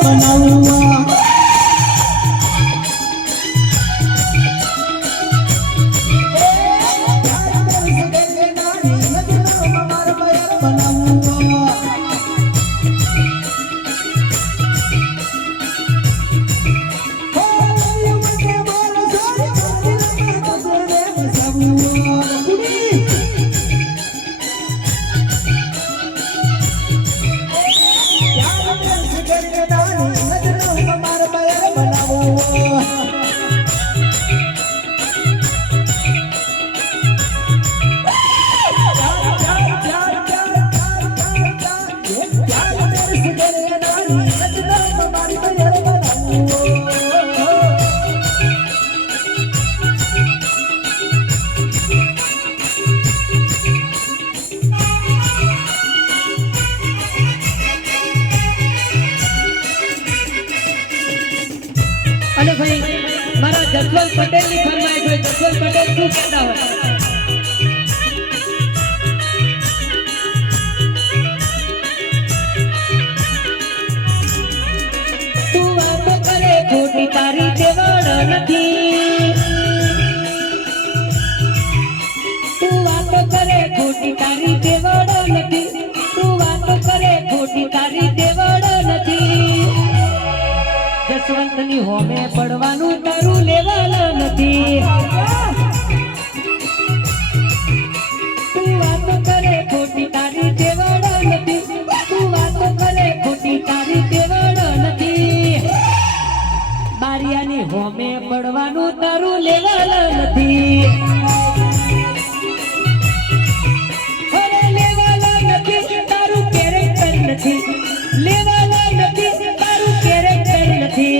બનાવું અને ભાઈ મારા જસવંત પટેલ ની ફરમાઈશ હોય જસવંત પટેલ શું કહેતા હોય તું વાતો કરે ખોટી તારી દેવડ નથી તું વાતો કરે ખોટી તારી દેવડ નથી તું વાતો કરે ખોટી તારી દેવડ નથી જસવંત ની હોમે પડવાનું તારું લેવલ નથી તું વાતો કરે ખોટી તારી દેવડ નથી તું વાતો કરે ખોટી તારી દેવડ નથી બારિયાની હોમે પડવાનું તારું લેવલ નથી અરે લેવલ નથી તારું કેરેક્ટર નથી લેવલ નથી તારું કેરેક્ટર નથી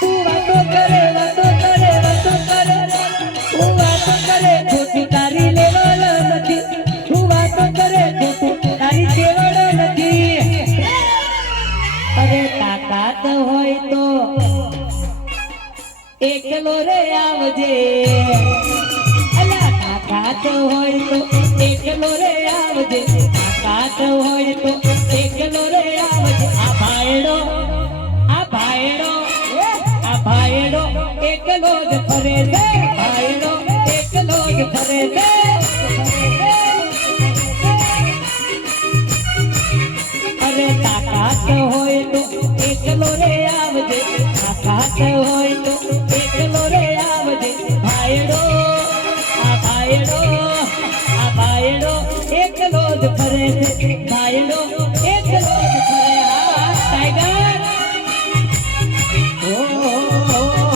તું વાતો કરે તું વાતો કરે ખોટી તારી લેવલ નથી તું વાતો કરે ખોટી તારી દેવડ નથી અરે તાકાત હોય તો એકલો રે આવજે અલા તાકાત હોય તો એકલો રે આવજે તાકાત હોય તો એકલો રે આવજે આ ભાઈડો એકલો જ ફરે છે ભાઈડો એકલો જ ફરે છે અરે તાકાત હોય તો એકલો રે આવજે તાકાત હોય તો એકલો રે આવજે ભાઈડો એકલો જ ફરે છે ભાઈડો